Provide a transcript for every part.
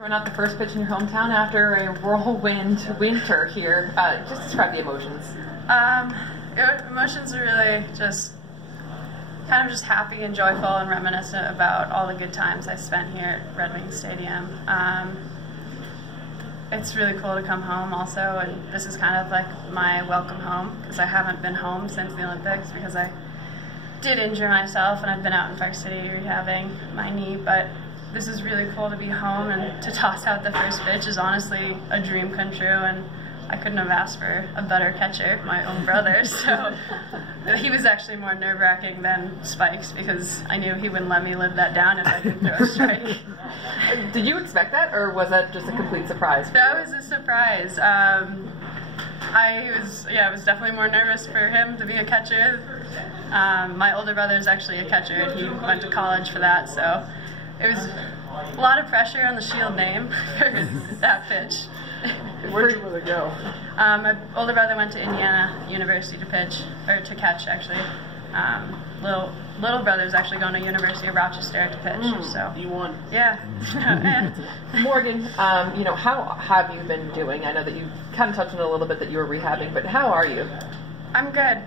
Throwing out the first pitch in your hometown after a whirlwind winter here. Just describe the emotions. Emotions are really just kind of just happy and joyful and reminiscent about all the good times I spent here at Red Wings Stadium. It's really cool to come home also, and this is kind of like my welcome home because I haven't been home since the Olympics because I did injure myself and I've been out in Park City rehabbing my knee, but this is really cool to be home, and to toss out the first pitch is honestly a dream come true, and I couldn't have asked for a better catcher, my own brother, so he was actually more nerve-wracking than Spikes because I knew he wouldn't let me live that down if I could throw a strike. Did you expect that, or was that just a complete surprise? That was a surprise. I was definitely more nervous for him to be a catcher. My older brother is actually a catcher, and he went to college for that, so it was a lot of pressure on the Shield name for that pitch. Where'd your brother go? My older brother went to Indiana University to pitch, or to catch actually. Little brother's actually going to University of Rochester to pitch. So you won. Yeah. Morgan, how have you been doing? I know that you kind of touched on it a little bit that you were rehabbing, but how are you? I'm good.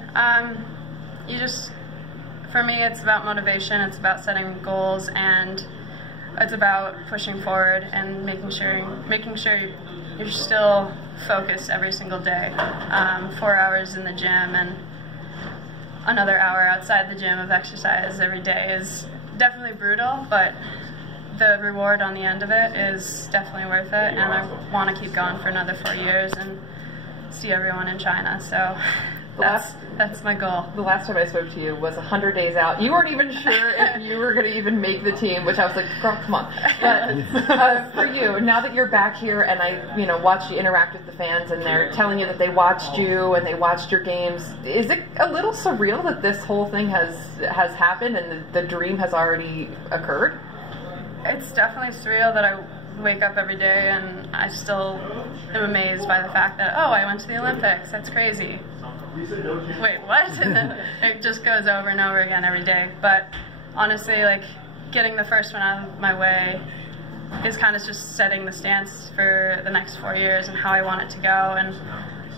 For me, it's about motivation. It's about setting goals, and it's about pushing forward and making sure you're still focused every single day. 4 hours in the gym and another hour outside the gym of exercise every day is definitely brutal, but the reward on the end of it is definitely worth it, and I want to keep going for another 4 years and see everyone in China. So that's my goal. The last time I spoke to you was 100 days out. You weren't even sure if you were going to even make the team, which I was like, girl, come on. But for you, now that you're back here and I watched you interact with the fans and they're telling you that they watched you and they watched your games, is it a little surreal that this whole thing has happened and the dream has already occurred? It's definitely surreal that I wake up every day and I still am amazed by the fact that, oh, I went to the Olympics. That's crazy. Wait, what? And then it just goes over and over again every day. But honestly, like, getting the first one out of my way is kind of just setting the stance for the next 4 years and how I want it to go. And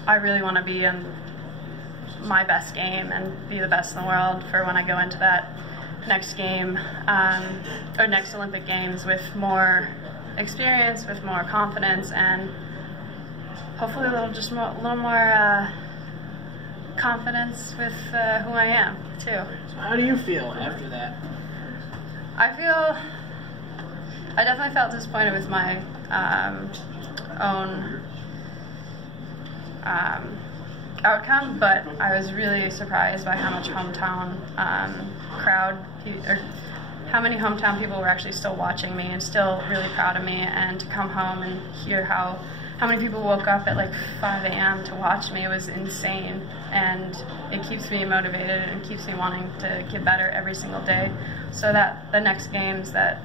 I really want to be in my best game and be the best in the world for when I go into that next game, or next Olympic Games, with more experience, with more confidence, and hopefully a little more confidence with who I am too. So how do you feel after that? I definitely felt disappointed with my own outcome, but I was really surprised by how much hometown how many hometown people were actually still watching me and still really proud of me, and to come home and hear how many people woke up at like 5 a.m. to watch me. It was insane, and it keeps me motivated and keeps me wanting to get better every single day, so that the next games that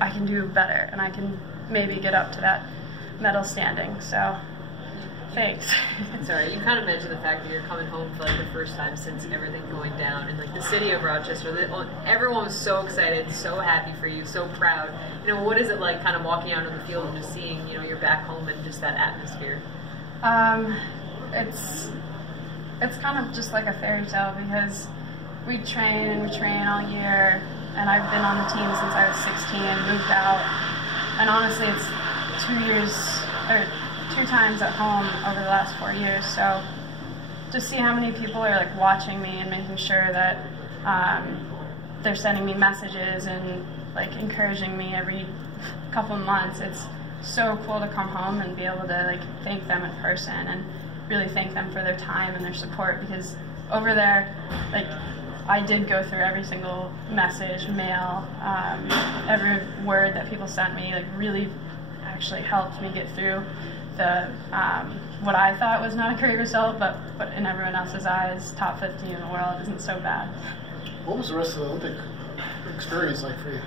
I can do better and I can maybe get up to that medal standing. So thanks. It's alright. You kind of mentioned the fact that you're coming home for like the first time since everything going down, and like the city of Rochester, everyone was so excited, so happy for you, so proud. What is it like kind of walking out on the field and just seeing, you're back home and just that atmosphere? It's kind of just like a fairy tale, because we train all year, and I've been on the team since I was 16, moved out, and honestly it's 2 times at home over the last 4 years. So to see how many people are like watching me and making sure that they're sending me messages and like encouraging me every couple of months, it's so cool to come home and be able to like thank them in person and really thank them for their time and their support, because over there, like, I did go through every single message, mail, every word that people sent me, like really actually helped me get through the what I thought was not a great result, but in everyone else's eyes, top 15 in the world isn't so bad. What was the rest of the Olympic experience like for you?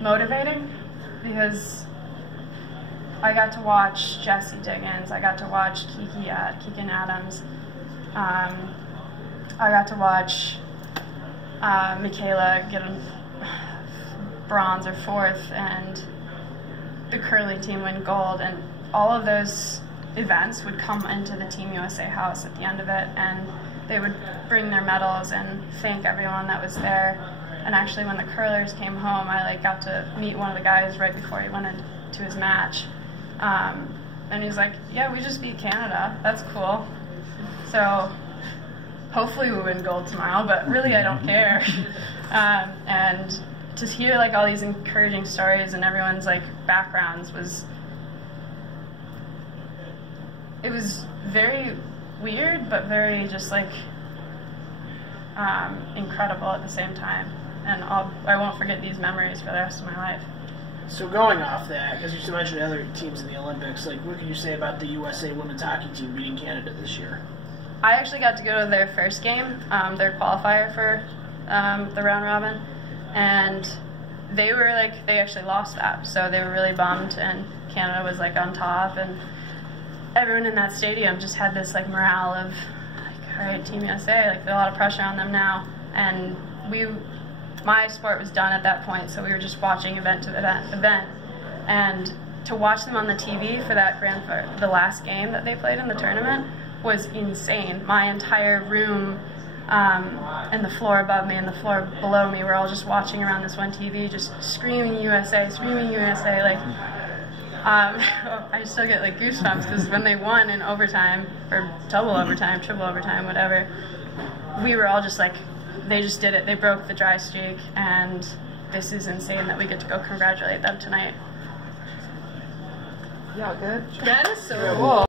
Motivating, because I got to watch Jesse Diggins, I got to watch Keegan Adams, I got to watch Michaela get bronze or fourth, and the curling team win gold, and all of those events would come into the Team USA house at the end of it, and they would bring their medals and thank everyone that was there. And actually, when the curlers came home, I got to meet one of the guys right before he went into his match, and he's like, "Yeah, we just beat Canada. That's cool. So hopefully we win gold tomorrow, but really I don't care." And to hear all these encouraging stories and everyone's backgrounds was very weird, but very just incredible at the same time. And I won't forget these memories for the rest of my life. So going off that, because you mentioned other teams in the Olympics, what can you say about the USA women's hockey team beating Canada this year? I actually got to go to their first game, their qualifier for the round robin, and they were they actually lost that, so they were really bummed, and Canada was on top, and everyone in that stadium just had this morale of all right, Team USA, there's a lot of pressure on them now, and my sport was done at that point, so we were just watching event to event, and to watch them on the TV for that the last game that they played in the tournament was insane. My entire room and the floor above me and the floor below me were all just watching around this one TV, just screaming USA, screaming USA. I still get goosebumps because when they won in overtime, or double overtime, triple overtime, whatever, we were all just they just did it. They broke the dry streak, and this is insane that we get to go congratulate them tonight. Yeah, good. That is so cool.